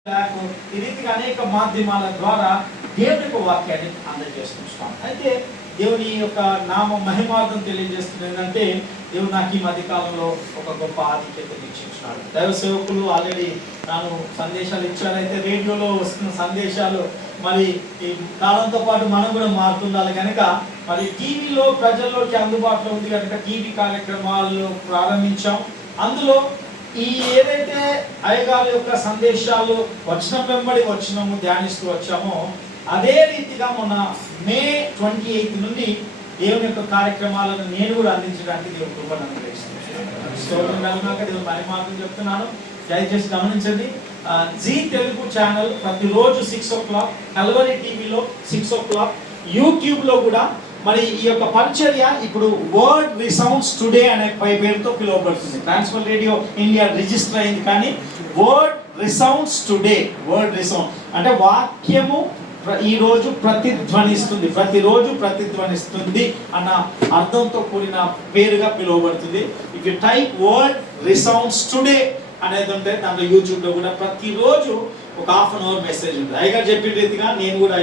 ఈ రీతిగా అనేక మాధ్యమాల ద్వారా దేవుని యొక్క వాక్యాన్ని అందజేస్తున్నాం. అయితే దేవుని యొక్క నామ మహిమార్థం తెలియజేస్తుంది ఏంటంటే, దేవుడు నాకు ఈ మధ్య కాలంలో ఒక గొప్ప ఆధిక్యత ఇచ్చించున్నాడు. దైవ సేవకులు ఆల్రెడీ తాను సందేశాలు ఇచ్చారైతే రేడియోలో వస్తున్న సందేశాలు మరి ఈ కాలంతో పాటు మనం కూడా మారుతుండాలి కనుక మరి టీవీలో ప్రజల్లోకి అందుబాటులో ఉంది కనుక టీవీ కార్యక్రమాలు ప్రారంభించాం. అందులో ఈ ఏదైతే అయ్యగారి యొక్క సందేశాలు వచనం వెంబడి వచనము ధ్యానిస్తూ వచ్చామో అదే రీతిగా మొన్న మే 28 నుండి దేవుని యొక్క కార్యక్రమాలను నేను కూడా అందించడానికి దేవుడు కృపను అనుగ్రహిస్తున్నాను. దేవుని మహిమార్థం చెప్తున్నాను, దయచేసి గమనించండి. జీ తెలుగు ఛానల్ ప్రతిరోజు 6 o'clock, కల్వరి టీవీలో 6 o'clock, యూట్యూబ్లో కూడా మరి ఈ యొక్క పరిచర్య ఇప్పుడు వర్డ్ రిసౌండ్స్ టుడే అనే పేరుతో పిలువబడుతుంది. ట్రాన్స్ఫర్ రేడియో ఇండియా రిజిస్టర్ అయింది, కానీ word resounds today, word resound అంటే వాక్యము ఈ రోజు ప్రతిధ్వనిస్తుంది, ప్రతిరోజు ప్రతిధ్వనిస్తుంది అన్న అర్థంతో కూడిన పేరుగా పిలువబడుతుంది. If you type word resounds today అనేది ఉంటే దాంట్లో యూట్యూబ్లో కూడా ప్రతిరోజు ఒక ½ an hour మెసేజ్ ఉంటుంది. అయ్యగారు చెప్పిన రీతిగా నేను కూడా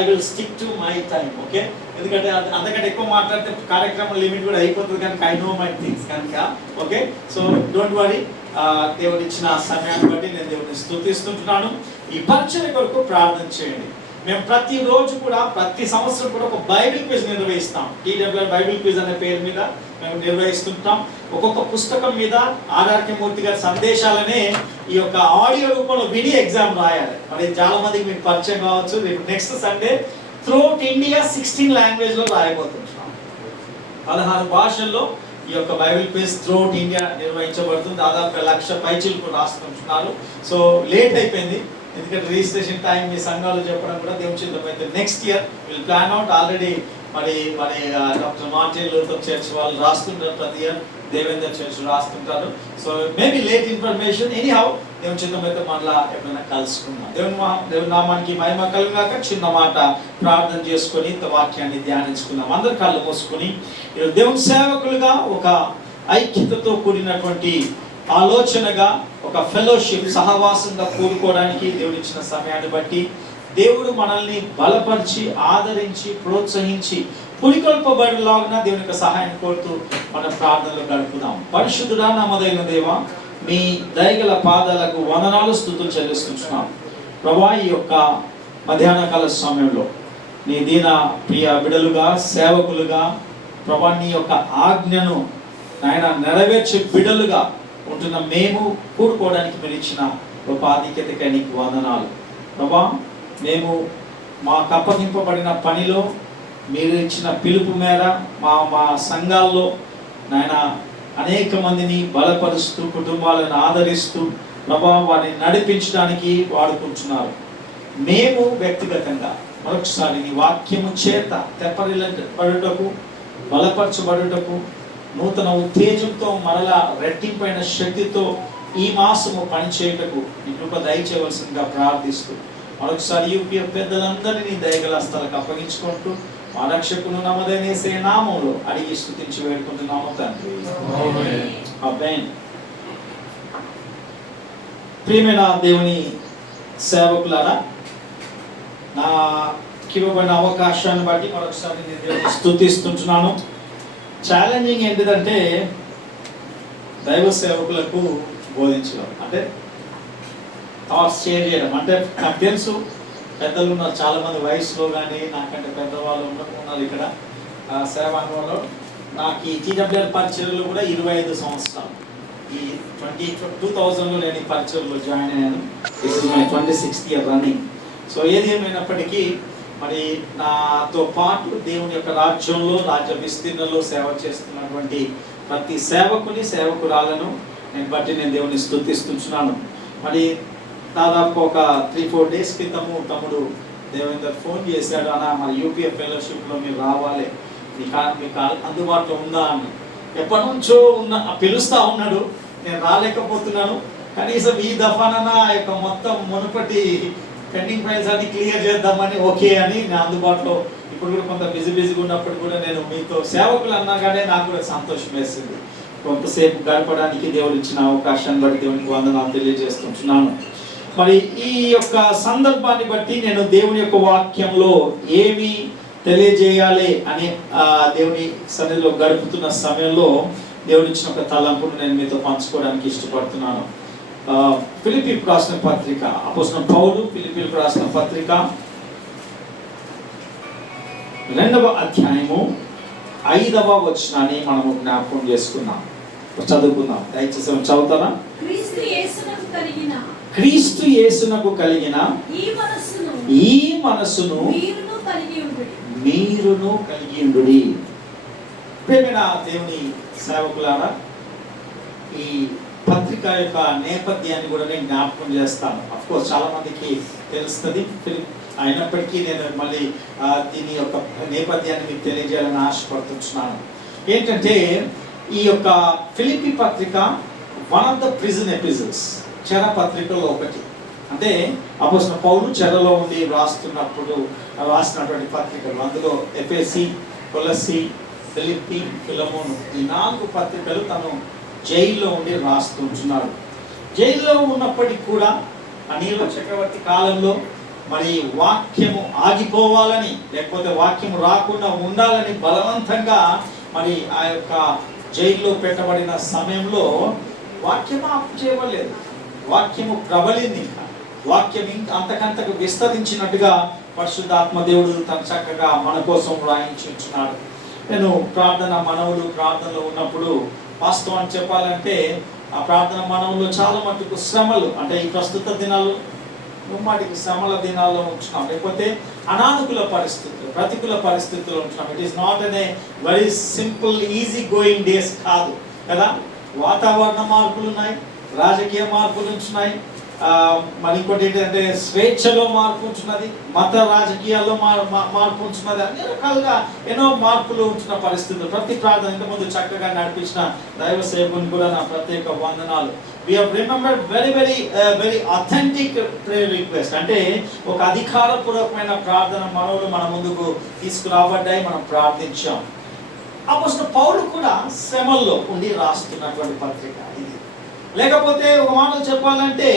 I will stick to my time. Okay, ఎందుకంటే అంతకంటే ఎక్కువ మాట్లాడితే కార్యక్రమం లిమిట్ కూడా అయిపోతుంది కనుక ఐ నో మై థింగ్స్ కనుక. Okay, so don't worry. దేవుడు ఇచ్చిన సమయాన్ని బట్టి నేను దేవుడిని స్తుతిస్తుంటున్నాను. ఈ పరిచర్య కొరకు ప్రార్థన చేయండి. మేము ప్రతిరోజు కూడా ప్రతి సంవత్సరం కూడా ఒక బైబిల్ క్విజ్ నిర్వహిస్తాం. టీడబ్ల్యూఆర్ బైబిల్ క్విజ్ అనే పేరు మీద మేము నిర్వహిస్తుంటాం. ఒక్కొక్క పుస్తకం మీద ఆర్ఆర్కే మూర్తి గారి సందేశాలనే ఈ యొక్క ఆడియో రూపంలో విని ఎగ్జామ్ రాయాలి. మరి చాలా మందికి మీకు పరిచయం కావచ్చు. రేపు నెక్స్ట్ సండే త్రూఅవుట్ ఇండియా 16 లాంగ్వేజ్లో రాయబోతుంటాం. 16 భాషల్లో ఈ యొక్క బైబిల్ క్విజ్ త్రూఅవుట్ ఇండియా నిర్వహించబడుతుంది. దాదాపు 1,00,000 పైచీలకు రాస్తుంటున్నారు. సో లేట్ అయిపోయింది, ఎందుకంటే రిజిస్ట్రేషన్ టైం మీ సంఘాలు చెప్పడం కూడా దేవుని చిత్తం అయితే next year will plan out. Already మరి డాక్టర్ మార్టిన్ లూథర్ చర్చ్ వాళ్ళు రాస్తుంటారు, ప్రతి ఇయర్ దేవేందర్ చర్చ్ రాస్తుంటారు. So maybe late information, anyhow దేవుని చిత్తం అయితే మళ్ళా ఎప్పుడైనా కలుసుకున్నాం. దేవుని నామానికి మహిమ కలుగాక. చిన్న మాట ప్రార్థన చేసుకొని ఇంత వాక్యాన్ని ధ్యానించుకున్నాం. అందరు కళ్ళు మూసుకొని దేవుని సేవకులుగా ఒక ఐక్యతతో కూడినటువంటి ఆలోచనగా ఒక ఫెలోషిప్ సహవాసంగా కూడుకోవడానికి దేవుడు ఇచ్చిన సమయాన్ని బట్టి దేవుడు మనల్ని బలపరిచి ఆదరించి ప్రోత్సహించి పులికొల్పబడిలాగా దేవుని యొక్క సహాయం కోరుతూ మన ప్రార్థనలు గడుపుదాం. పరిశుద్ధుడా నమ్మదైన దేవా, మీ దయగల పాదాలకు వందనాలు స్తుతులు చెల్లిస్తున్నాం. ప్రభా, ఈ యొక్క మధ్యాహ్న కాల సమయంలో నీ దీన ప్రియ బిడలుగా సేవకులుగా ప్రభా నీ యొక్క ఆజ్ఞను నాయన నెరవేర్చే బిడలుగా ఉంటున్న మేము కూడుకోవడానికి మీరు ఇచ్చిన గొప్ప ఆధిక్యతకై నీకు వందనాలు. ప్రభా, మేము మాకు అప్పగింపబడిన పనిలో మీరు ఇచ్చిన పిలుపు మేర మా సంఘాల్లో నాయన అనేక మందిని బలపరుస్తూ కుటుంబాలను ఆదరిస్తూ ప్రభా వారిని నడిపించడానికి వాడుకుంటున్నారు. మేము వ్యక్తిగతంగా మరొకసారి నీ వాక్యము చేత తెప్పరిల్లబడుటకు, బలపరచబడుటకు, నూతన ఉత్తేజంతో మరలా రెట్టింపైన శక్తితో ఈ మాసము పనిచేయటకు నీ కృప దయచేయవలసిందిగా ప్రార్థిస్తూ మరొకసారి యూపీఎఫ్ పెద్దలందరినీ దయగల స్థలకు అప్పగించుకుంటూ మా రక్షకులు నమ్మదైన యేసయ్య నామములో అడిగి స్తుతించి వేడుకుంటున్నాము తండ్రి. ఆమేన్. ప్రియమైన దేవుని సేవకులారా, నాకు ఇవ్వబడిన అవకాశాన్ని బట్టి మరొకసారి నేను దేవుని స్తుతిస్తుంటున్నాను. ఛాలెంజింగ్ ఏంటిదంటే దైవ సేవకులకు బోధించడం అంటే థాట్స్ షేర్ చేయడం. అంటే నాకు తెలుసు పెద్దలు ఉన్నారు చాలామంది వయసులో, కానీ నాకంటే పెద్దవాళ్ళు ఉన్నారు ఇక్కడ సేవ అనుభవంలో. నాకు ఈ టీడబ్ల్యూఆర్ పరిచర్యలో కూడా 25 సంవత్సరాలు. ఈ 2000లో నేను ఈ పరిచర్యలో జాయిన్ అయ్యాను. This is my 26th year running. So ఏది ఏమైనప్పటికీ మరి నాతో పాటు దేవుని యొక్క రాజ్యంలో, రాజ్య విస్తీర్ణంలో సేవ చేస్తున్నటువంటి ప్రతి సేవకుని సేవకురాలను నేను బట్టి నేను దేవుని స్తుతిస్తున్నాను. మరి దాదాపు ఒక 3-4 days క్రితము తమ్ముడు దేవేందర్ ఫోన్ చేశాడు, అన్న మరి యూపీఎఫ్ ఫెలోషిప్లో మీరు రావాలి, మీకు అందుబాటులో ఉందా అని. ఎప్పటి నుంచో పిలుస్తూ ఉన్నాడు, నేను రాలేకపోతున్నాను. కనీసం ఈ దఫానన్నా యొక్క మొత్తం మునుపటి పెండింగ్ ఫైల్స్ అన్ని క్లియర్ చేద్దామని ఓకే అని నేను అందుబాటులో. ఇప్పుడు కూడా కొంత బిజీగా ఉన్నప్పుడు కూడా నేను మీతో సేవకులు అన్నాగానే నాకు కూడా సంతోషం వేసింది. కొంతసేపు గడపడానికి దేవుడు ఇచ్చిన అవకాశాన్ని బట్టి దేవునికి వందనాలు తెలియజేస్తున్నాను. మరి ఈ యొక్క సందర్భాన్ని బట్టి నేను దేవుని యొక్క వాక్యంలో ఏమి తెలియజేయాలి అని దేవుని సన్నిధిలో గడుపుతున్న సమయంలో దేవుడు ఇచ్చిన ఒక తలంపును నేను మీతో పంచుకోవడానికి ఇష్టపడుతున్నాను. ఫిలిప్పీలకు రాసిన పత్రిక, అపోస్తలుడైన పౌలు ఫిలిప్పీలకు రాసిన పత్రిక 2వ అధ్యాయము 5వ వచనాన్ని మనము జ్ఞాపకం చేసుకుందాం, చదువుకుందాం. దయచేసి చదువుతారా? క్రీస్తు యేసునకు కలిగిన ఈ మనస్సును మీరును కలిగి ఉండుడి. ప్రియమైన దేవుని సేవకులారా, ఈ పత్రిక యొక్క నేపథ్యాన్ని కూడా నేను జ్ఞాపకం చేస్తాను. అఫ్కోర్స్ చాలా మందికి తెలుస్తుంది, అయినప్పటికీ నేను మళ్ళీ దీని యొక్క నేపథ్యాన్ని మీకు తెలియజేయాలని ఆశపడుతున్నాను. ఏంటంటే ఈ యొక్క ఫిలిప్పీ పత్రిక one of the prison episodes, చెర పత్రికలో ఒకటి. అంటే అపోస్తలుడైన పౌలు చెరలో ఉండి రాసినటువంటి పత్రికలు. అందులో ఎఫెసీ, కొలస్సీ, ఫిలిప్పీ, ఫిలమోను, ఈ 4 పత్రికలు తను జైల్లో ఉండి రాస్తుంటున్నాడు. జైల్లో ఉన్నప్పటికీ కూడా నీరో చక్రవర్తి కాలంలో మరి వాక్యము ఆగిపోవాలని, లేకపోతే వాక్యము రాకుండా ఉండాలని బలవంతంగా మరి ఆ యొక్క జైల్లో పెట్టబడిన సమయంలో వాక్యము ఆపు చేయబడలేదు. వాక్యము ప్రబలింది. వాక్యం ఇంకా అంతకంతకు విస్తరించినట్టుగా పరిశుద్ధాత్మ దేవుడు తను చక్కగా మన కోసం రాయించున్నాడు. నేను ప్రార్థనలో ఉన్నప్పుడు వాస్తవాన్ని చెప్పాలంటే ఆ ప్రార్థన మనవుల్లో చాలా మటుకు శ్రమలు, అంటే ఈ ప్రస్తుత దినాలు ముమ్మాటికి శ్రమల దినాల్లో ఉంటున్నాం, లేకపోతే అనానుకూల పరిస్థితులు, ప్రతికూల పరిస్థితుల్లో ఉంటున్నాం. It is not an a very simple easy going days కాదు కదా. వాతావరణ మార్పులు ఉన్నాయి, రాజకీయ మార్పులు ఉంటున్నాయి, మరి ఇంకోటి ఏంటంటే స్వేచ్ఛలో మార్పు ఉంటున్నది, మత రాజకీయాల్లో మార్పు ఉంటున్నది, అన్ని రకాలుగా ఎన్నో మార్పులు ఉంటున్న పరిస్థితులు. ప్రతి ప్రార్థన ఇంతకుముందు చక్కగా నడిపించిన దైవ సేవకుని కూడా నా ప్రత్యేక వందనాలు. We have remembered very authentic prayer request. అంటే ఒక అధికారపూర్వకమైన ప్రార్థన మనవులు మన ముందుకు తీసుకురాబడ్డాయి, మనం ప్రార్థించాం. అపోస్తలుడైన పౌలు కూడా శ్రమల్లో ఉండి రాస్తున్నటువంటి పత్రిక ఇది. లేకపోతే ఒక మాటలు చెప్పాలంటే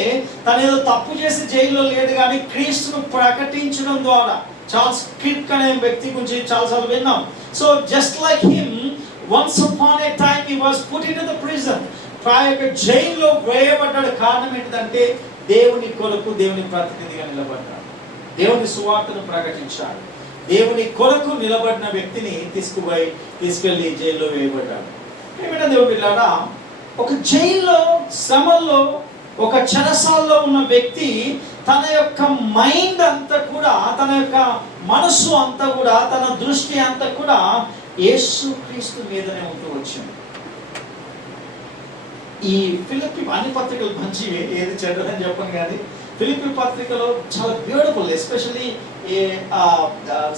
తను ఏదో తప్పు చేసి జైల్లో లేడు, కానీ క్రీస్తును ప్రకటించడం ద్వారా, చార్ల్స్ కిర్క్ అనే వ్యక్తి గురించి చాలాసార్లు విన్నాం. So just like him, once upon A time he was put in to the prison. జైల్లో వేయబడ్డాడు. కారణం ఏంటంటే దేవుని కొరకు, దేవుని ప్రతినిధిగా నిలబడ్డాడు, దేవుని సువార్తను ప్రకటించాడు. దేవుని కొరకు నిలబడిన వ్యక్తిని తీసుకెళ్లి జైల్లో వేయబడ్డాడు. ఏమైనా దేవుడు బిడ్డలారా, ఒక జైల్లో, శ్రమల్లో, ఒక చెరసాల్లో ఉన్న వ్యక్తి తన యొక్క మైండ్ అంతా కూడా, తన యొక్క మనస్సు అంతా కూడా, తన దృష్టి అంతా కూడా యేసుక్రీస్తు మీదనే ఉంటూ వచ్చింది. ఈ ఫిలిప్పీ అన్ని పత్రికలు మంచివి, ఏది చెడ్డదని చెప్పను, కానీ ఫిలిప్పీ పత్రికలో చాలా బ్యూటిఫుల్, ఎస్పెషల్లీ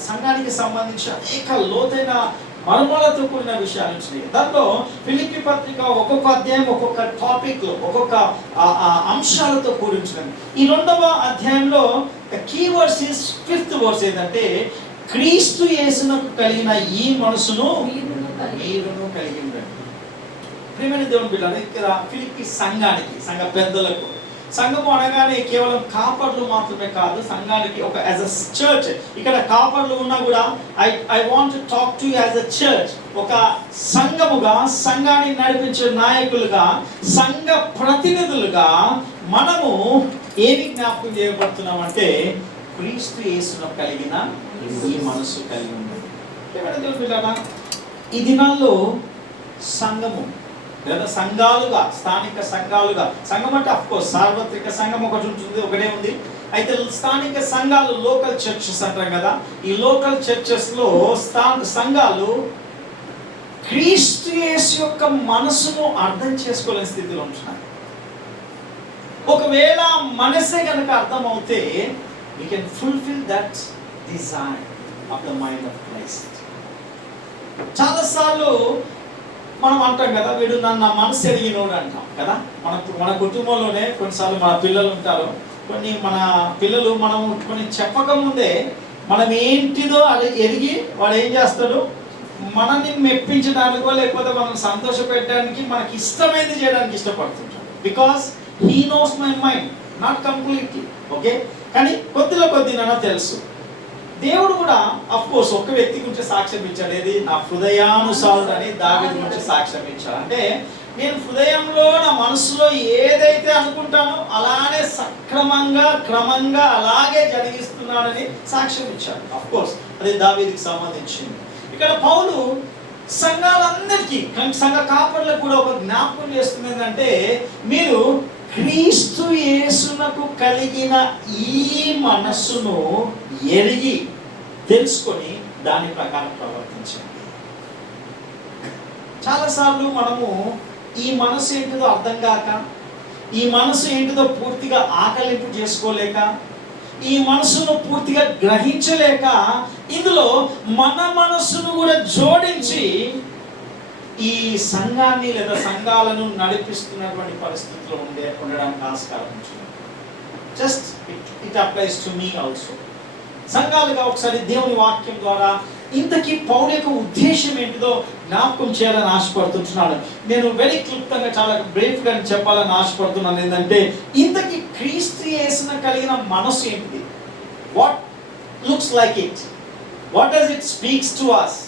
సంఘానికి సంబంధించి అనేక లోతైన మర్మాలతో కూడిన విషయాలు వచ్చినాయి. దాంట్లో ఫిలిప్పీ పత్రిక ఒక్కొక్క అధ్యాయం ఒక్కొక్క టాపిక్లో, ఒక్కొక్క అంశాలతో కూడి ఉంచినది. ఈ 2వ అధ్యాయంలో కీవర్డ్స్ ఇస్ 5th వర్స్ ఏంటంటే క్రీస్తు యేసునకు కలిగిన ఈ మనసును మీరును కలిగి ఉండండి. ప్రియమైన దేవుని బిడ్డలారా, ఇక్కడ ఫిలిప్పీ సంఘ పెద్దలకు, సంఘము అనగానే కేవలం కాపర్లు మాత్రమే కాదు, సంఘానికి ఒక యాజ్ అ చర్చ్. ఇక్కడ కాపర్లు ఉన్నా కూడా I want to talk to you as a church. ఒక సంఘముగా, సంఘాన్ని నడిపించే నాయకులుగా, సంఘ ప్రతినిధులుగా మనము ఏమి జ్ఞాపకం చేయబడుతున్నామంటే క్రీస్తు యేసునకు కలిగిన ఈ మనసు కలిగి ఉంది. ప్రియమైన దేవుని బిడ్డలారా, ఈ దినాల్లో సంఘము లేదా సంఘాలుగా, స్థానిక సంఘాలుగా, సంఘం అంటే అఫ్కోర్స్ సార్వత్రిక సంఘం ఒకటి ఉంటుంది, ఒకటే ఉంది. అయితే స్థానిక సంఘాలు, లోకల్ చర్చెస్ అంటాం కదా, ఈ లోకల్ చర్చెస్లో సంఘాలు క్రీస్తు యేసు యొక్క మనసును అర్థం చేసుకోలేని స్థితిలో ఉంటున్నాయి. ఒకవేళ మనసే కనుక అర్థమవుతే we can fulfill that desire of the mind of Christ. చాలాసార్లు మనం అంటాం కదా, వీడు నా మనసు ఎరిగినోడు అంటాం కదా. మన కుటుంబంలోనే కొన్నిసార్లు మన పిల్లలు ఉంటారు, మన పిల్లలు మనం కొన్ని చెప్పకముందే మనం ఏంటిదో అది ఎరిగి వాడు ఏం చేస్తాడు, మనల్ని మెప్పించడానికో లేకపోతే మనం సంతోష పెట్టడానికి, మనకి ఇష్టమైనది చేయడానికి ఇష్టపడుతుంటాడు. Because he knows my mind. Not completely, okay, కానీ కొద్దిలో కొద్దినైనా తెలుసు. దేవుడు కూడా అఫ్ కోర్స్ ఒక్క వ్యక్తి గురించి సాక్ష్యం ఇచ్చాడు, ఏది నా హృదయానుసారుడని దావీదు గురించి సాక్ష్యం ఇచ్చాడు. అంటే నేను హృదయంలో నా మనసులో ఏదైతే అనుకుంటానో అలానే సక్రమంగా క్రమంగా అలాగే జరిగిస్తున్నానని సాక్ష్యం ఇచ్చాడు. అఫ్ కోర్స్ అది దావీదుకి సంబంధించింది. ఇక్కడ పౌలు సంఘాలందరికీ, సంఘ కాపరులకు కూడా ఒక జ్ఞాపకం చేస్తుంది ఏంటంటే, మీరు క్రీస్తు యేసునకు కలిగిన ఈ మనస్సును ఎరిగి తెలుసుకొని దాని ప్రకారం ప్రవర్తించండి. చాలాసార్లు మనము ఈ మనసు ఏంటిదో అర్థం కాక, ఈ మనసు ఏంటిదో పూర్తిగా ఆకలింపు చేసుకోలేక, ఈ మనసును పూర్తిగా గ్రహించలేక ఇందులో మన మనస్సును కూడా జోడించి ఈ సంఘాన్ని లేదా సంఘాలను నడిపిస్తున్నటువంటి పరిస్థితుల్లో ఉండడానికి ఆస్కారం ఉంటుంది. Just it applies to me also. సంఘాలుగా ఒకసారి దేవుని వాక్యం ద్వారా ఇంతకీ పౌలు యొక్క ఉద్దేశం ఏంటిదో జ్ఞాపకం చేయాలని ఆశపడుతున్నాను. నేను వెరీ క్లుప్తంగా చాలా బ్రీఫ్గా చెప్పాలని ఆశపడుతున్నాను. ఏంటంటే, ఇంతకీ క్రీస్తు యేసున కలిగిన మనసు ఏంటిది? What looks like it? What does it speaks to us?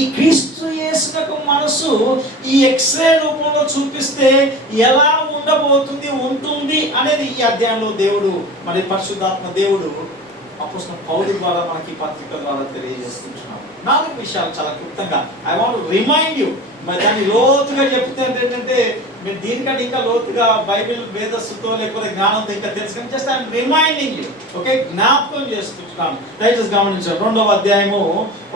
ఈ క్రీస్తు యేసునకు మనసు ఈ ఎక్స్రే రూపంలో చూపిస్తే ఎలా ఉంటుంది అనేది ఈ అధ్యాయంలో దేవుడు, మరి పరిశుద్ధాత్మ దేవుడు అపోస్తలుడైన పౌలు ద్వారా మనకి పత్రిక ద్వారా తెలియజేస్తున్నాడు. 4 విషయాలు చాలా క్లుప్తంగా I want to remind you. మరి దాన్ని లోతుగా చెప్తే ఏంటంటే, మీరు దీనికంటే ఇంకా లోతుగా బైబిల్ వేదస్సుతో లేకపోతే జ్ఞానంతో ఇంకా తెలుసు, కానీ just I'm reminding you, okay, జ్ఞాపకం చేస్తున్నాను. దయచేసి గమనించండి. 2వ అధ్యాయము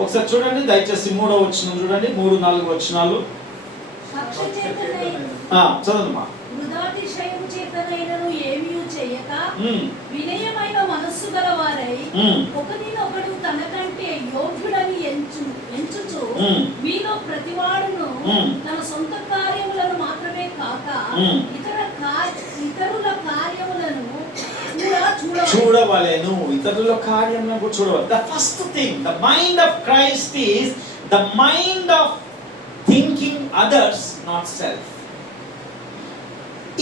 ఒకసారి చూడండి, దయచేసి 3వ వచనం చూడండి, 3-4 వచనాలు చదవమ్మా. వృధాతిశయము చేతనైనను ఏమీ చేయక వినయమైన మనస్సు గల వారై ఒకరినొకడు తనకంటే యోగ్యుడని ఎంచుచు మీలో ప్రతివాడును తన సొంత కార్యములను మాత్రమే కాక ఇతరుల కార్యములను చూడవలెను. ఇతరుల కార్యములను కూడా చూడవాలి. The first thing, the mind of Christ is the mind of thinking others, not self.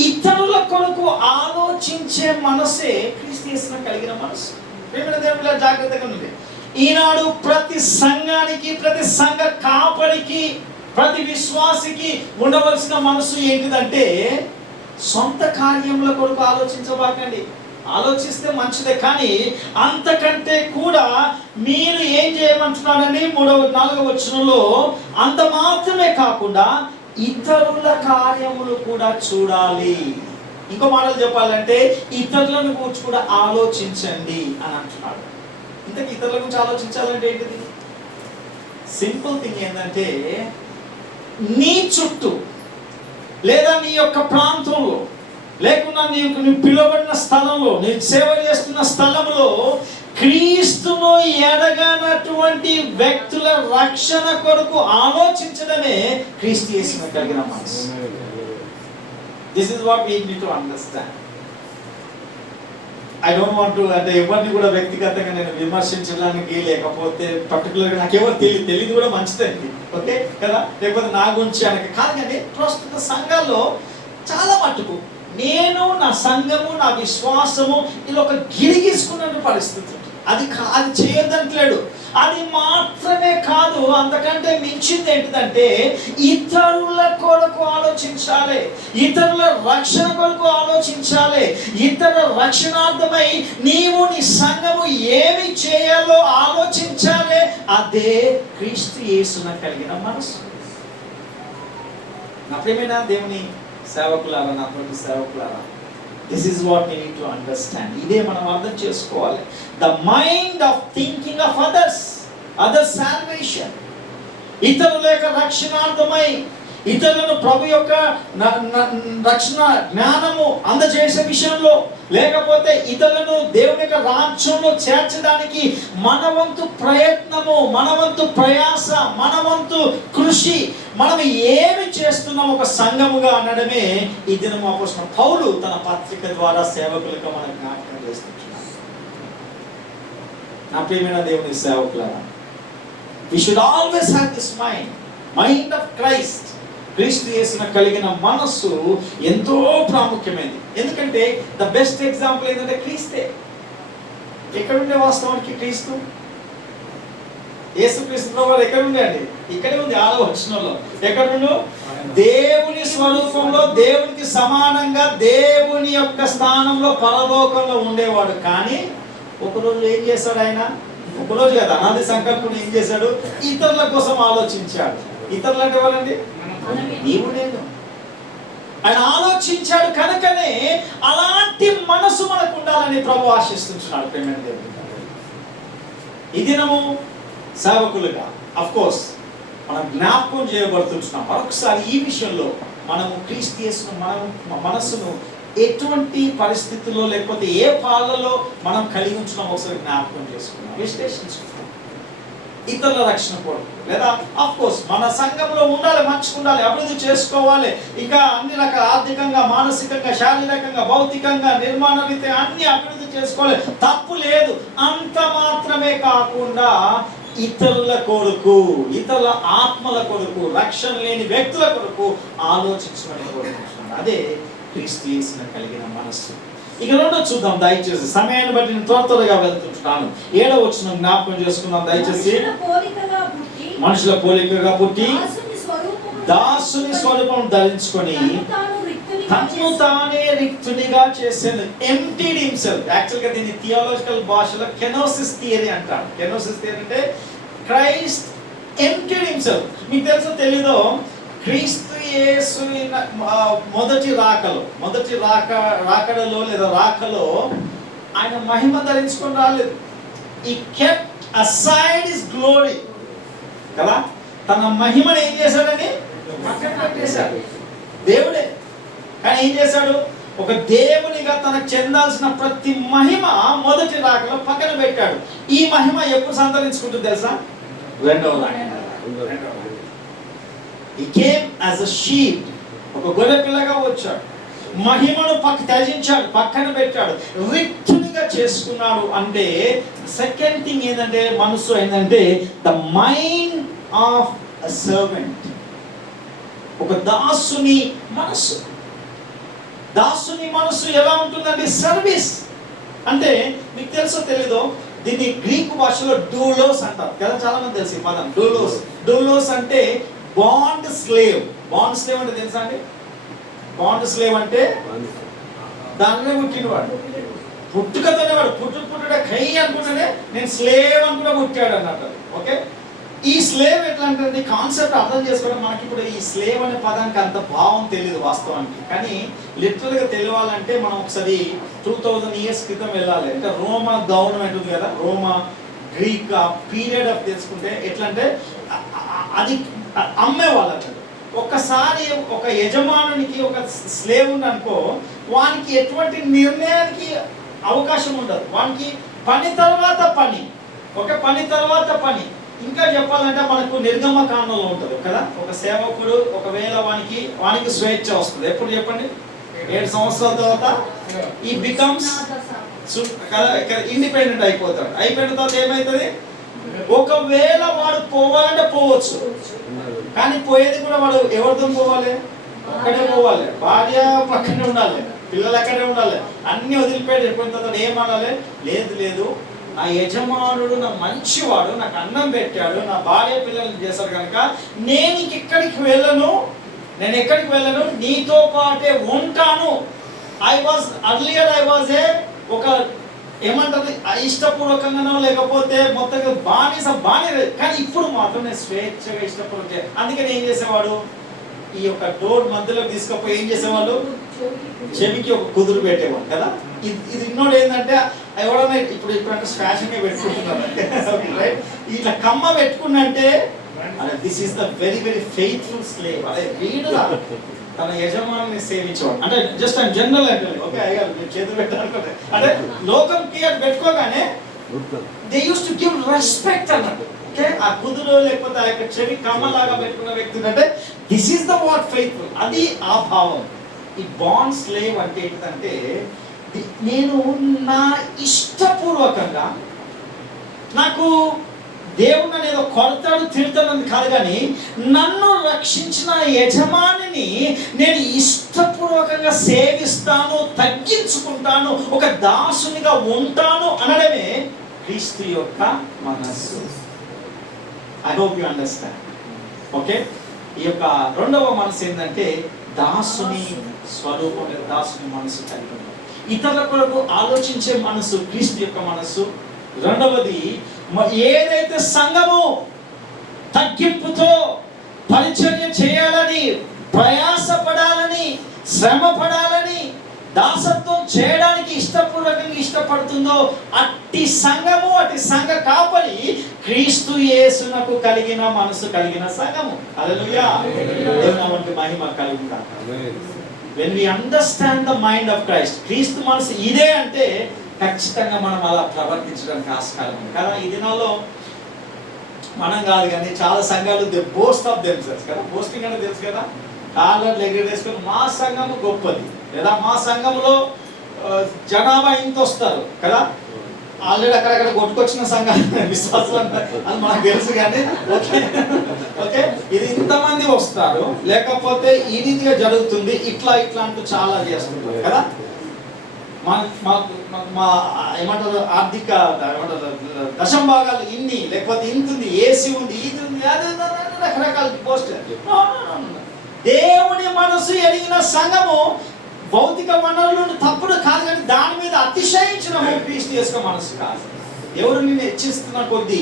ఇతరుల కొరకు ఆలోచించే మనసే క్రీస్తు యేసున కలిగిన మనసు. ప్రియమైన దేవుళ్ళ, జాగ్రత్తగా ఉంది. ఈనాడు ప్రతి సంఘానికి, ప్రతి సంఘ కాపరికి, ప్రతి విశ్వాసికి ఉండవలసిన మనసు ఏంటిదంటే, సొంత కార్యముల కొరకు ఆలోచించబాకండి. ఆలోచిస్తే మంచిదే, కానీ అంతకంటే కూడా మీరు ఏం చేయమంటున్నాడని 3-4 వచనంలో, అంత మాత్రమే కాకుండా ఇతరుల కార్యములు కూడా చూడాలి. ఇంకో మాటలు చెప్పాలంటే, ఇతరులను గురించి కూడా ఆలోచించండి అని అంటున్నాడు. ఇంతకు ఇతరుల గురించి ఆలోచించాలంటే ఏంటిది? సింపుల్ థింగ్ ఏంటంటే, నీ చుట్టూ లేదా నీ యొక్క ప్రాంతంలో లేకున్నా నీవు పిలువబడిన స్థలంలో, నీ సేవ చేస్తున్న స్థలంలో క్రీస్తును ఎడగనటువంటి వ్యక్తుల రక్షణ కొరకు ఆలోచించడమే క్రీస్తు యేసును కలిగిన మనసు. This is what we need to understand. I don't want to, అంటే ఎవరిని కూడా వ్యక్తిగతంగా నేను విమర్శించడానికి, లేకపోతే పర్టికులర్గా నాకు ఎవరు తెలియదు కూడా మంచిదండి, ఓకే కదా, లేకపోతే నా గురించి అనక కాదు. కానీ ప్రస్తుత సంఘాల్లో చాలా మట్టుకు నేను, నా సంఘము, నా విశ్వాసము ఇలా ఒక గిరిగీసుకున్న పరిస్థితి. అది చేయొద్దంటలేడు. అది మాత్రమే కాదు, అంతకంటే మించింది ఏంటిదంటే, ఇతరుల కొరకు ఆలోచించాలి, ఇతరుల రక్షణ కొరకు ఆలోచించాలి, ఇతర రక్షణార్థమై నీవు నీ సంఘము ఏమి చేయాలో ఆలోచించాలి. అదే క్రీస్తు యేసున కలిగిన మనసు. నా ప్రియమైన దేవుని సేవకులారా, నా తోటి సేవకులారా, this is what you need to understand. ఇదే మనం అర్థం చేసుకోవాలి. The mind of thinking of other salvation. ఇతరుల యొక్క రక్షణార్థమై, ఇతరులను ప్రభు యొక్క రక్షణ జ్ఞానము అందజేసే విషయంలో, లేకపోతే ఇతరులను దేవుని యొక్క రాజ్యంలో చేర్చడానికి మన వంతు ప్రయత్నము, మన వంతు ప్రయాస, మన వంతు కృషి, మనం ఏమి చేస్తున్నాం ఒక సంఘముగా అనడమే ఈ దినము అపోస్తలుడైన పౌలు తన పత్రిక ద్వారా సేవకులకు మనకు జ్ఞాపకం చేస్తున్నాడు. నా ప్రియమైన దేవుని సేవకులారా, we should always have this mind of Christ. క్రీస్తు యేసున కలిగిన మనస్సు ఎంతో ప్రాముఖ్యమైనది. ఎందుకంటే ద బెస్ట్ ఎగ్జాంపుల్ ఏంటంటే క్రీస్తే. ఎక్కడుండే వాస్తవానికి క్రీస్తు? యేసుక్రీస్తు ప్రభువు ఎక్కడుండే అండి? ఇక్కడే ఉంది 6వ వచనంలో. ఎక్కడుండు? దేవుని స్వరూపంలో దేవునికి సమానంగా దేవుని యొక్క స్థానంలో పరలోకంలో ఉండేవాడు. కానీ ఒకరోజు ఏం చేశాడు ఆయన? ఒకరోజు కదా, అనాది సంకల్పం ఏం చేశాడు? ఇతరుల కోసం ఆలోచించాడు. ఇతరులు అంటే ఎవరండి? నీవు నేను. ఆయన ఆలోచించాడు కనుకనే అలాంటి మనసు మనకు ఉండాలని ప్రభు ఆశిస్తున్నాడు. ప్రేమ దేవుడు, ఈ దినము సేవకులుగా అఫ్ కోర్స్ మనం జ్ఞాపకం చేయబడుతున్నాం. మరొకసారి ఈ విషయంలో మనము క్రీస్తు యేసును మన మనస్సును ఎటువంటి పరిస్థితుల్లో లేకపోతే ఏ పాలలో మనం కలిగి ఉంచున్నాం ఒకసారి జ్ఞాపకం చేసుకున్నాం, విశ్లేషించుకున్నాం. ఇతరుల రక్షణ కొరకు, లేదా అఫ్ కోర్స్ మన సంఘంలో ఉండాలి, మంచిగా ఉండాలి, అభివృద్ధి చేసుకోవాలి, ఇంకా అన్ని రకాల ఆర్థికంగా, మానసికంగా, శారీరకంగా, భౌతికంగా, నిర్మాణ రీత్యా అన్ని అభివృద్ధి చేసుకోవాలి, తప్పు లేదు. అంత మాత్రమే కాకుండా ఇతరుల కొరకు, ఇతరుల ఆత్మల కొరకు, రక్షణ లేని వ్యక్తుల కొరకు ఆలోచించమని కోరుకుంటున్నాను. అదే క్రీస్తు యేసున కలిగిన మనస్సు. ఇక రెండో చూద్దాం దయచేసి, సమయాన్ని బట్టి నేను త్వరగా వెళ్తుంటాను. 7వ వచనం జ్ఞాపకం చేసుకుందాం దయచేసి. మనుషుల పోలికగా పుట్టి దాసుని స్వరూపం ధరించుకొని తన్ను తానే రిక్తునిగా చేసేది. Emptied himself. యాక్చువల్గా దీన్ని థియాలజికల్ భాషలో కెనోసిస్ థియరీ అంటారు. కెనోసిస్ థియరీ అంటే క్రైస్ట్ ఎంప్టీడ్ హిమ్సెల్ఫ్. మీకు తెలుసో తెలీదో, క్రీస్తు యేసు మొదటి రాకడలో లేదా రాకలో ఆయన మహిమ ధరించుకొని రాలేదు. He kept aside his glory కదా, తన మహిమను ఏం చేశాడని పక్కన పెట్టేశాడు. దేవుడే. కానీ ఏం చేశాడు? ఒక దేవునిగా తనకు చెందాల్సిన ప్రతి మహిమ మొదటి రాకలో పక్కన పెట్టాడు. ఈ మహిమ ఎప్పుడు సంతరించుకుంటుంది తెలుసా? రెండవ రాకడ. He came as a sheep. ఒక గొర్రె పిల్లగా వచ్చాడు. మహిమను త్యజించాడు, పక్కన పెట్టాడు, రిక్తునిగా చేసుకున్నాడు. అంటే సెకండ్ థింగ్ ఏంటంటే, మనసు ఏంటంటే the mind of a servant. ఒక దాసుని మనసు. దాసుని మనసు ఎలా ఉంటుందంటే సర్వీస్. అంటే మీకు తెలుసో తెలీదో, దీన్ని గ్రీకు భాషలో డూలోస్ అంటారు కదా, చాలా మంది తెలుసు ఈ పదం డూలోస్. డూలోస్ అంటే బాండ్ స్లేవ్. బాండ్ స్లేవ్ అంటే తెలుసా అండి? బాండ్ స్లేవ్ అంటే దానిలో పుట్టినవాడు, పుట్టుకతోనే వాడు పుట్టుడే కై అనుకుంటేనే నేను స్లేవ్ అనుకుంటే పుట్టాడు అన్నట్టు. ఓకే, ఈ స్లేవ్ ఎట్లా అంటే కాన్సెప్ట్ అర్థం చేసుకోవడం, మనకి ఇప్పుడు ఈ స్లేవ్ అనే పదానికి అంత భావం తెలియదు వాస్తవానికి. కానీ లిటరల్గా తెలియాలంటే మనం ఒకసారి 2000 years క్రితం వెళ్ళాలి. అంటే రోమా గవర్నమెంట్ ఉంది కదా, రోమా గ్రీక్ పీరియడ్ ఆఫ్ తెలుసుకుంటే ఎట్లా అంటే అది అమ్మేవాళ్ళు. ఒక్కసారి ఒక యజమానునికి ఒక స్లేవ్ ఉంది అనుకో, వానికి ఎటువంటి నిర్ణయానికి అవకాశం ఉండదు. వానికి పని తర్వాత పని, పని తర్వాత పని. ఇంకా చెప్పాలంటే మనకు నిర్గమకాండంలో ఉంటుంది కదా, ఒక సేవకుడు ఒకవేళ వానికి స్వేచ్ఛ వస్తుంది. ఎప్పుడు చెప్పండి? 7 సంవత్సరాల తర్వాత ఈ బికమ్స్ ఇండిపెండెంట్ అయిపోతాడు. అయిపోయిన తర్వాత ఏమవుతుంది? ఒకవేళ వాడు పోవాలంటే పోవచ్చు, కానీ పోయేది కూడా వాడు ఎవరితో పోవాలి? అక్కడే పోవాలి. భార్య పక్కనే ఉండాలి, పిల్లలు అక్కడే ఉండాలి, అన్ని వదిలిపెట్టి ఎప్పుడైన తర్వాత ఏమనాలి? లేదు, నా యజమానుడు నా మంచివాడు, నాకు అన్నం పెట్టాడు, నా భార్య పిల్లలు చేశారు కనుక నేను ఎక్కడికి వెళ్ళను, నీతో పాటే ఉంటాను. ఐ వాజ్ ఒక ఏమంటారు, ఇష్టపూర్వకంగానో లేకపోతే మొత్తంగా బానిస, కానీ ఇప్పుడు మాత్రం నేను స్వేచ్ఛగా ఇష్టపూర్వక. అందుకని ఏం చేసేవాడు? ఈ యొక్క డోర్ మధ్యలో తీసుకుపోయి ఏం చేసేవాళ్ళు? చెవికి ఒక కుదురు పెట్టేవాడు కదా. ఇది ఇన్నోడు ఏంటంటే ఎవడన్నా ఇప్పుడు అంటే ఫ్యాషన్గా పెట్టుకుంటున్నారు రైట్. ఇట్లా కమ్మ పెట్టుకున్నంటే this is the very faithful slave. అదే వీడు తన యజమానిని సేవించేవాడు. అంటే జస్ట్ అండ్ జనరల్ అంటే ఓకే అయ్యా మీరు చేతులు పెట్టాలనుకుంటే అంటే లోకంకి అది పెట్టుకోగానే they used to give respect అన్నట్టు. ఓకే, ఆ కుదురు లేకపోతే ఆ యొక్క చెవి కమ్మలాగా పెట్టుకున్న వ్యక్తి అంటే this is the what faithful. అది ఆ భావం. ఈ బాండ్ స్లేవ్ అంటే ఏంటంటే నేను నా ఇష్టపూర్వకంగా నాకు దేవుడు అనేది కొడతాడు తిడతాడని కాదు, కానీ నన్ను రక్షించిన యజమానిని నేను ఇష్టపూర్వకంగా సేవిస్తాను, తగ్గించుకుంటాను, ఒక దాసునిగా ఉంటాను అనడమే క్రీస్తు యొక్క మనస్సు. I hope you understand. Okay, ఈ యొక్క రెండవ మనసు ఏంటంటే దాసుని స్వరూపం, దాసుని మనసు కలిగి ఉంది. ఇతరుల కొరకు ఆలోచించే మనసు క్రీస్తు యొక్క మనసు. రెండవది, ఏదైతే సంఘము తగ్గింపుతో పరిచర్య చేయాలని, ప్రయాసపడాలని, శ్రమ పడాలని, దాసత్వం చేయడానికి ఇష్టపూర్వకంగా ఇష్టపడుతుందో అట్టి సంఘము, అట్టి సంఘ కాపరి క్రీస్తు యేసునకు కలిగిన మనసు కలిగిన సంఘము. హల్లెలూయా, దేవుని నామమునకు మహిమ కలుగుగాక. When we understand the mind of Christ, క్రీస్తు మనసు ఇదే అంటే ఖచ్చితంగా మనం అలా ప్రవర్తించడానికి ఆస్కారం ఉంది కదా. ఈ దినాల్లో మనం కాదు కానీ చాలా సంఘాలు దే బోస్ట్ ఆఫ్ దెమ్సెల్వ్స్ కదా. బోస్టింగ్ అంటే తెలుసు కదా, కాళ్ళట్లు ఎగరేసుకొని మా సంఘము గొప్పది, లేదా మా సంఘంలో జనాభా ఇంత వస్తారు కదా. ఆల్రెడీ అక్కడక్కడ కొట్టుకొచ్చిన సంఘాలు విశ్వాసాలు అని మనకు తెలుసు కానీ ఓకే ఓకే ఇది ఇంతమంది వస్తారు, లేకపోతే ఈ రీతిగా జరుగుతుంది, ఇట్లా ఇట్లా అంటూ చాలా చేస్తుంటారు కదా. మా ఏమంటారు ఆర్థిక ఏమంటారు దశం భాగాలు ఇన్ని, లేకపోతే ఇంత ఉంది, ఏసీ ఉంది, ఇది ఉంది, రకరకాల పోస్ట్. దేవుని మనసు ఎరిగిన సంఘము భౌతిక వనరులను తప్పుడు కాదు, కానీ దాని మీద అతిశయించిన క్రీస్తు యొక్క మనసు కాదు. ఎవరు నిన్ను హెచ్చిస్తున్న కొద్దీ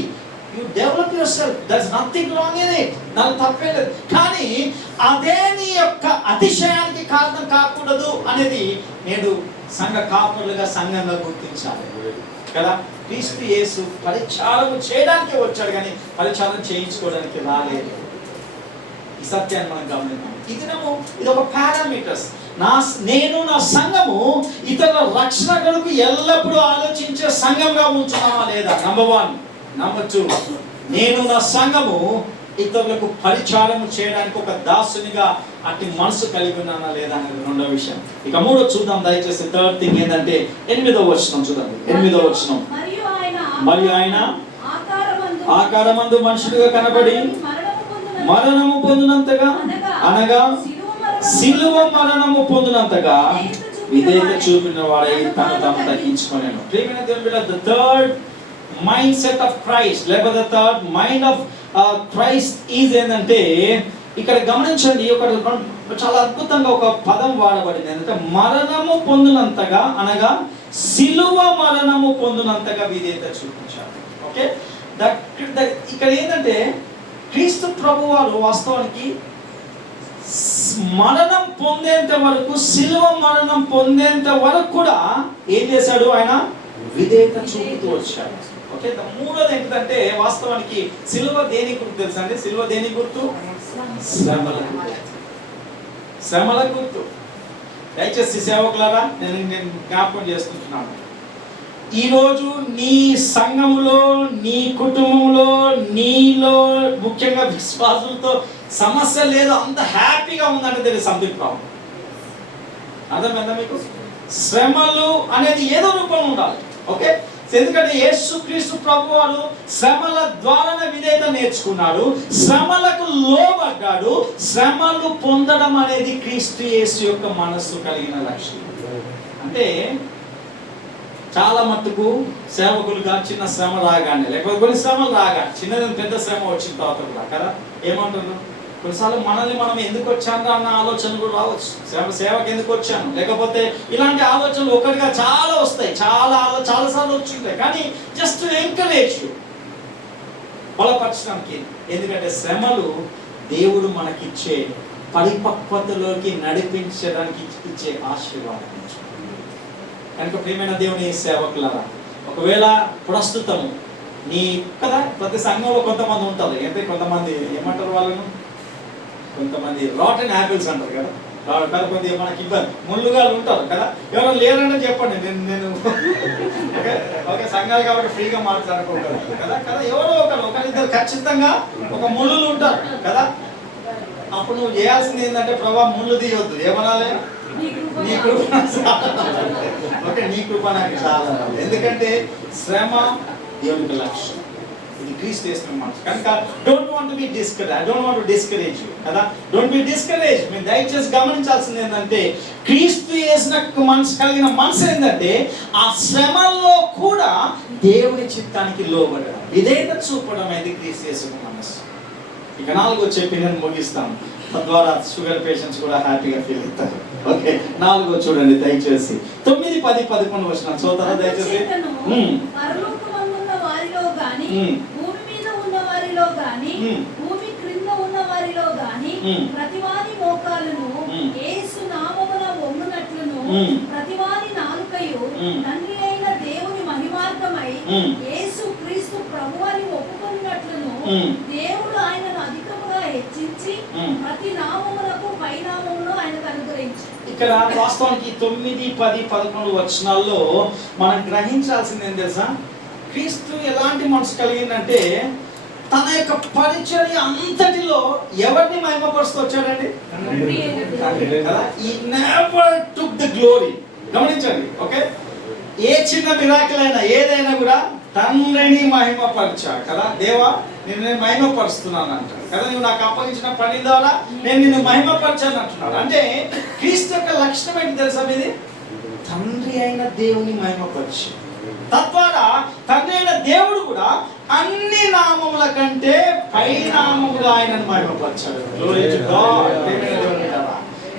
you develop yourself, there is nothing wrong in it, దాని తప్పే లేదు. కానీ అదే నీ యొక్క అతిశయానికి కారణం కాకూడదు అనేది నేడు సంఘ కాపులుగా సంఘంగా గుర్తించాలి కదా. క్రీస్తు యేసు పరిచారం చేయడానికి వచ్చాడు, కానీ పరిచారం చేయించుకోవడానికి రాలేదు. ఈ సత్యాన్ని మనం గమనిద్దాం. ఇది ఒక పారామీటర్స్. నేను నా సంఘము ఇతరుల రక్షణ కొరకు ఎల్లప్పుడూ ఆలోచించే సంఘంగా ఉంచున్నావా లేదా, నంబర్ 1. నంబర్ 2, నేను నా సంఘము ఇతరులకు పరిచారం చేయడానికి ఒక దాసునిగా అట్టి మనసు కలిగి ఉన్నానా లేదా అనేది రెండో విషయం. ఇక మూడో చూద్దాం దయచేసి. థర్డ్ థింగ్ ఏంటంటే 8వ వచనం చూడండి. 8వ వచనం, మరియు ఆయన ఆకారమందు మనుషుడిగా కనబడి మరణము పొందినంతగా, అనగా సిలువ మరణము పొందినంతగా విధేయత చూపిన వాడై తను తాను తగ్గించుకొనెను. ప్రియమైన దేవుని బిడ్డ, the third mindset of Christ, లేకపోతే third mind of Christ is ఏంటంటే, ఇక్కడ గమనించండి, ఒక చాలా అద్భుతంగా ఒక పదం వాడబడింది. ఏంటంటే మరణము పొందినంతగా, అనగా సిలువ మరణము పొందినంతగా విధేయత చూపించారు. ఓకే, ఇక్కడ ఏంటంటే క్రీస్తు ప్రభు వారు వాస్తవానికి మరణం పొందేంత వరకు, సిలువ మరణం పొందేంత వరకు కూడా ఏం చేశాడు? ఆయన విధేయత చూపుతూ వచ్చాడు. ఓకే, మూడోది ఏంటంటే వాస్తవానికి సిలువ దేని గుర్తు తెలుసా అండి? సిలువ దేని గుర్తు? శ్రమల గుర్తు. శ్రమల గుర్తు. దయచేసి సేవకులారా, నేను జ్ఞాపకం చేస్తుంటున్నాను, ఈరోజు నీ సంఘములో, నీ కుటుంబంలో, నీలో ముఖ్యంగా విశ్వాసులతో సమస్య లేదు, అంత హ్యాపీగా ఉందంటే there is something problem. అర్థమైందా మీకు? శ్రమలు అనేది ఏదో రూపంలో ఉండాలి. ఓకే, ఎందుకంటే యేసుక్రీస్తు ప్రభు వారు శ్రమల ద్వారానే విధేయత నేర్చుకున్నాడు, శ్రమలకు లోబడ్డాడు. శ్రమలు పొందడం అనేది క్రీస్తు యేసు యొక్క మనస్సు కలిగిన లక్ష్యం. అంటే చాలా మట్టుకు సేవకులుగా చిన్న శ్రమ రాగానే, లేకపోతే కొన్ని శ్రమలు రాగానే, చిన్నది పెద్ద శ్రమ వచ్చిన తర్వాత కూడా కదా ఏమంటున్నారు, కొన్నిసార్లు మనల్ని మనం ఎందుకు వచ్చాను అన్న ఆలోచన కూడా రావచ్చు. సేవకు ఎందుకు వచ్చాను, లేకపోతే ఇలాంటి ఆలోచనలు ఒకటిగా చాలా వస్తాయి, చాలాసార్లు వచ్చింటాయి. కానీ జస్ట్ ఎంకరేజ్ బలపరచడానికి. ఎందుకంటే శ్రమలు దేవుడు మనకిచ్చే పరిపక్వతలోకి నడిపించడానికి ఇచ్చే ఆశీర్వాదం. కనుక ప్రియమైన దేవుని సేవకులారా, ఒకవేళ ప్రస్తుతము నీ కదా ప్రతి సంఘంలో కొంతమంది ఉంటారు, అంటే కొంతమంది ఏమంటారు వాళ్ళను, కొంతమంది రాటన్ యాపిల్స్ అంటారు కదా, కొంత మనకి ఇబ్బంది ముళ్ళుగా ఉంటారు కదా. ఎవరు లేరంటే చెప్పండి, నేను ఓకే సంఘాలు కాబట్టి ఫ్రీగా మాట్లాడుకుంటారు కదా కదా. ఎవరో ఒకరిద్దరు ఖచ్చితంగా ఒక ముళ్ళు ఉంటారు కదా. అప్పుడు నువ్వు చేయాల్సింది ఏంటంటే, ప్రభా ముళ్ళు తీయొద్దు, ఏమనాలి, నీ కృప ఓకే, నీ కృప నాకు చాలా. ఎందుకంటే శ్రమ దేవునికి లక్ష్యం. ఇది క్రీస్తు యేసు మనసు. కనుక don't want be discourage, I don't want to discourage you కదా, డోంట్ బి డిస్కరేజ్. మీరు దయచేసి గమనించాల్సింది ఏంటంటే క్రీస్తు యేసు మనసు కలిగిన మనసు ఏంటంటే ఆ శ్రమల్లో కూడా దేవుని చిత్తానికి లోబడడం, విధేయత చూపడం అనేది క్రీస్తు యేసు మనసు. ఇక 4 చెప్పి నేను ముగిస్తాను, తద్వారా షుగర్ పేషెంట్స్ కూడా హ్యాపీగా ఫీల్ అవుతారు. ఓకే, 4 చూడండి దయచేసి. 9, 10, 11 వచనం చదువుతారా దయచేసి. పరలోకమందున్న వారిలో గాని, భూమి మీద ఉన్న వారిలో గాని, భూమి క్రింద ఉన్న వారిలో గాని ప్రతివాని మోకాలును యేసు నామమున వంగునట్లును, ప్రతివాని నాలుకయు తండ్రి అయిన దేవుని మహిమార్థమై యేసు క్రీస్తు ప్రభువని ఒప్పుకొనున్నట్లును, దేవుడు ఆయనను అధికముగా హెచ్చించి ప్రతి నామమునకు పైనామమును ఆయనకు అనుగ్రహించారు. ఇక్కడ వాస్తవానికి 9, 10, 11 వచనాల్లో మనం గ్రహించాల్సింది ఏం తెలుసా, క్రీస్తు ఎలాంటి మనసు కలిగిందంటే తన యొక్క పరిచర్య అంతటిలో ఎవరిని మహిమపరుస్తూ వచ్చాడండి కదా. He never took the glory. గమనించండి, ఓకే, ఏ చిన్న మిరాకిల్ అయినా ఏదైనా కూడా తండ్రిని మహిమపరిచాడు కదా. దేవా నేను మహిమపరుస్తున్నాను అంటాడు కదా, నువ్వు నాకు అప్పగించిన పని ద్వారా నేను నిన్ను మహిమపరచాను అంటున్నాడు. అంటే క్రీస్తు యొక్క లక్షణం ఏంటి తెలుసా మీది, తండ్రి అయిన దేవుని మహిమపరిచి, తద్వారా తండ్రి అయిన దేవుడు కూడా అన్ని నామముల కంటే పై నామముగా ఆయనను మహిమపరిచాడు. Glory to God.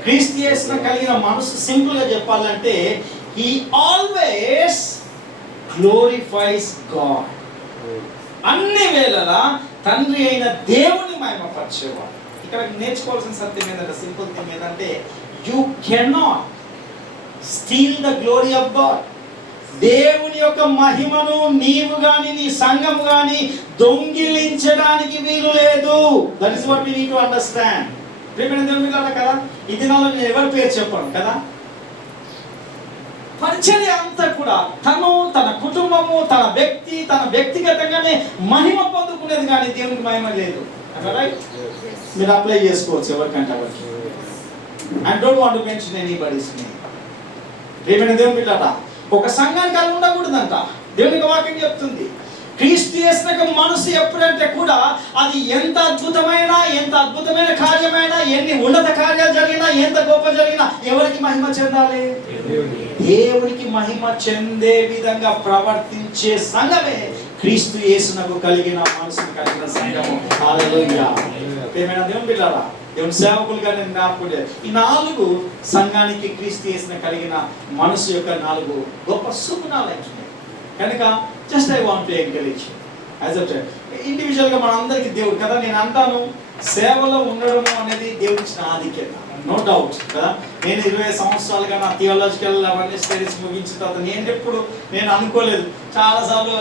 క్రీస్తు యేసును కలిగిన మనసు సింపుల్ గా చెప్పాలంటే he always glorifies God. అన్ని వేళలా తండ్రి అయిన దేవుని మహిమపరిచేవాడు. ఇక్కడ నేర్చుకోవాల్సిన సత్యం ఏంటంటే, సింపుల్ థింగ్ ఏంటంటే, you cannot steal the glory of God. దేవుని యొక్క మహిమను నీవు గాని నీ సంఘము గాని దొంగిలించడానికి వీలు లేదు. That is what we need to understand. ప్రియమైన దేవుని బిడ్డలారా కదా, ఈ దినాల్లో నేను ఎవరి పేరు చెప్పను కదా, పరిచర్య అంతా కూడా తను, తన కుటుంబము, తన వ్యక్తి, తన వ్యక్తిగతంగానే మహిమ పొందుకునేది కానీ దేవునికి మహిమ లేదు. మీరు అప్లై చేసుకోవచ్చు ఎవరికంటే ఎవరికి. I don't want to mention anybody's name. ప్రియమైన దేవుని బిడ్డలారా, ఒక సంఘానికి అలా ఉండకూడదంట. దేవునికి వాక్యం చెప్తుంది, క్రీస్తు యేసు మనసు ఎప్పుడంటే కూడా అది ఎంత అద్భుతమైన కార్యమైనా, ఎన్ని ఉన్నత కార్యాలు జరిగినా, ఎంత గొప్ప జరిగినా ఎవరికి మహిమ చెందాలి? దేవునికి మహిమ చెందే విధంగా ప్రవర్తించే సంఘమే క్రీస్తు యేసునకు కలిగిన మనసును కలిగిన సంఘము. హల్లెలూయా. ప్రియమైన దేవుని బిడ్డలారా, దేవుని సేవకులుగా నేను జ్ఞాపకం ఈ 4 సంఘానికి క్రీస్తు యేసును కలిగిన మనసు యొక్క 4 గొప్ప సుగుణాలు ఉన్నాయి. కనుక just I want to encourage as a individual గా మనందరికీ దేవుడు కదా. నేను అంటాను, సేవలో ఉండడం అనేది దేవుడిచ్చిన ఆధిక్యత, నో డౌట్ కదా. నేను 20 సంవత్సరాలుగా నా థియాలజికల్ అవన్నీ స్టడీస్ ముగించిన తర్వాత నేను అనుకోలేదు. చాలాసార్లు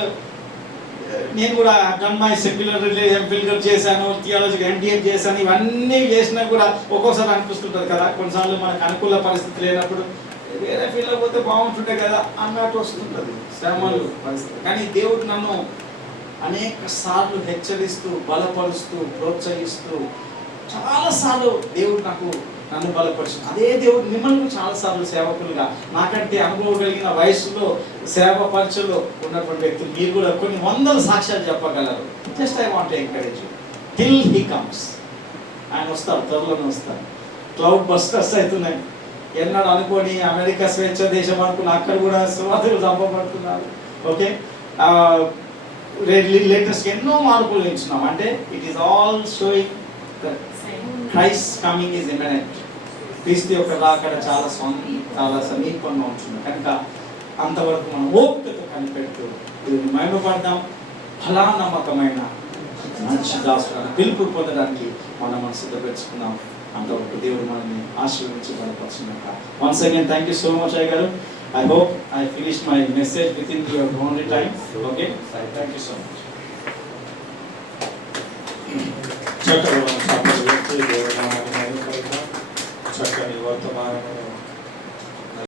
నేను కూడా మై సెక్యులర్ ఎంఫిల్ చేశాను, థియాలజికల్ MDA చేశాను. ఇవన్నీ చేసినా కూడా ఒక్కోసారి అనిపిస్తుంటుంది కదా, కొన్నిసార్లు మనకు అనుకూల పరిస్థితి లేనప్పుడు వేరే ఫీల్డ్ పోతే బాగుంటుండే కదా అన్నట్టు వస్తుంటుంది శ్రమలు పరిస్థితి. కానీ దేవుడు నన్ను అనేక సార్లు హెచ్చరిస్తూ, బలపరుస్తూ, ప్రోత్సహిస్తూ చాలాసార్లు దేవుడు నన్ను బలపరిచింది. అదే దేవుడు మిమ్మల్ని చాలాసార్లు సేవకులుగా, నాకంటే అనుభవం కలిగిన వయసులో సేవ పరిచయలో ఉన్నటువంటి వ్యక్తులు మీరు కూడా కొన్ని వందల సాక్ష్యాలు చెప్పగలరు. Just I want encourage till he comes. ఆయన వస్తారు, త్వరలోనే వస్తారు. క్లౌడ్ బస్టర్స్ అవుతున్నాయి. ఎన్నడూ అనుకోని అమెరికా స్వేచ్ఛ దేశం అనుకున్న అక్కడ కూడా సువార్తలు చంపబడుతున్నారు. ఓకే, లేటెస్ట్ ఎన్నో మార్పులు ఎంచున్నాం. అంటే it is all showing Christ coming is imminent. క్రీస్తు యొక్క రాకడ చాలా సమీపంగా ఉంటుంది. కనుక అంతవరకు మనం ఓపికతో కనిపెడుతూ దీన్ని మహిమపడదాం. ఫలానమ్మకమైన మంచి దాసులను పిలుపు పొందడానికి మనం సిద్ధపెట్టుకుందాం. అంతవరకు దేవుడు మనల్ని ఆశీర్వదించి బలపరిచినాక. Once again thank you so much అయ్య గారు. I hope I finished my message within your only time. Okay, thank you so much.